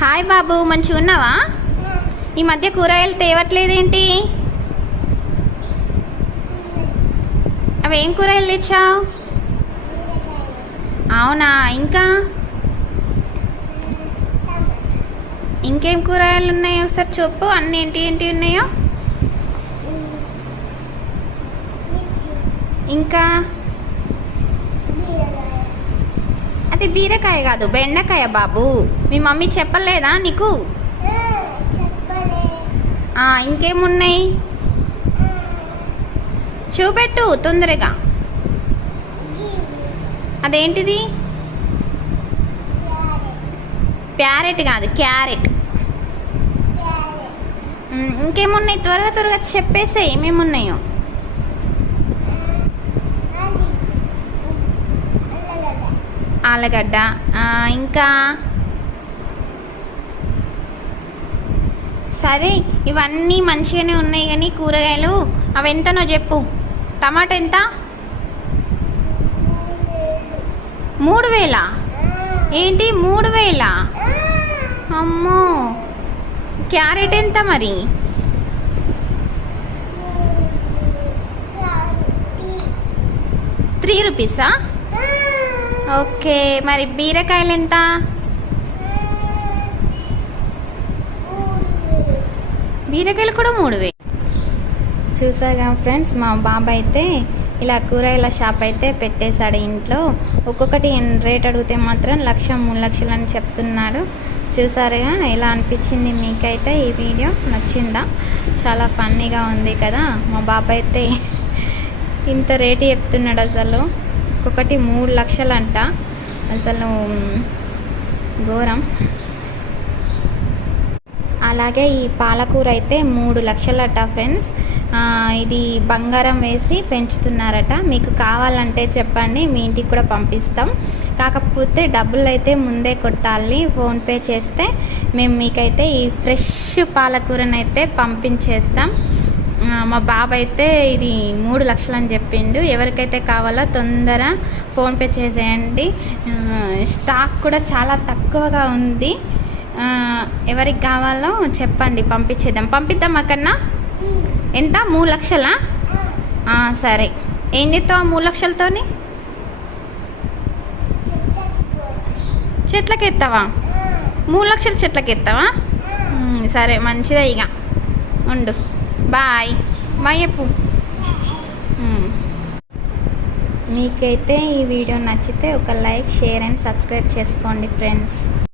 Hi బాబు, మంచిగా ఉన్నావా? ఈ మధ్య కూరగాయలు తేవట్లేదేంటి? అవి ఏం కూరగాయలు తెచ్చావు? అవునా, ఇంకా ఇంకేం కూరగాయలు ఉన్నాయో ఒకసారి చెప్పు. అన్నీ ఏంటి ఏంటి ఉన్నాయో? ఇంకా అది బీరకాయ కాదు, బెండకాయ బాబు. మీ మమ్మీ చెప్పలేదా నీకు? ఇంకేమున్నాయి చూపెట్టు తొందరగా. అదేంటిది? ప్యారెట్ కాదు, క్యారెట్. ఇంకేమున్నాయి? త్వరగా త్వరగా చెప్పేసే ఏమేమి ఉన్నాయో. ఆలుగడ్డ, ఇంకా సరే ఇవన్నీ మంచిగానే ఉన్నాయి, కానీ కూరగాయలు అవి ఎంతనో చెప్పు. టమాటా ఎంత? 3000? ఏంటి 3000? అమ్మో. క్యారెట్ ఎంత మరి? 3 రూపీసా? ఓకే, మరి బీరకాయలు ఎంత? బీరకాయలు కూడా 3000. చూసాగా ఫ్రెండ్స్, మా బాబాయ్ అయితే ఇలా కూరగాయల షాప్ అయితే పెట్టేశాడు ఇంట్లో. ఒక్కొక్కటి రేట్ అడిగితే మాత్రం 1,00,000 3 లక్షలు అని చెప్తున్నాడు. చూసారుగా, ఎలా అనిపించింది మీకైతే? ఈ వీడియో నచ్చిందా? చాలా ఫన్నీగా ఉంది కదా. మా బాబాయ్ అయితే ఇంత రేటు చెప్తున్నాడు. అసలు ఒక్కొక్కటి 3 లక్షలు అంట. అసలు ఘోరం. అలాగే ఈ పాలకూర అయితే 3 లక్షలట ఫ్రెండ్స్. ఇది బంగారం వేసి పెంచుతున్నారట. మీకు కావాలంటే చెప్పండి, మీ ఇంటికి కూడా పంపిస్తాం. కాకపోతే డబ్బులు అయితే ముందే కొట్టాలి. ఫోన్పే చేస్తే మేము మీకైతే ఈ ఫ్రెష్ పాలకూరనైతే పంపించేస్తాం. మా బాబు అయితే ఇది 3 లక్షలు అని చెప్పిండు. ఎవరికైతే కావాలో తొందర ఫోన్పే చేసేయండి. స్టాక్ కూడా చాలా తక్కువగా ఉంది. ఎవరికి కావాలో చెప్పండి, పంపిద్దాం అక్కడనా. ఎంత? 3 లక్షలా? సరే, ఏం చేస్తావు 3 లక్షలతోని? చెట్లకి ఎత్తావా? 3 లక్షలు చెట్లకి ఎత్తావా? సరే, మంచిదే. ఇక ఉండు. బాయ్ చెప్పు. మీకైతే ఈ వీడియో నచ్చితే ఒక లైక్, షేర్ అండ్ సబ్స్క్రైబ్ చేసుకోండి ఫ్రెండ్స్.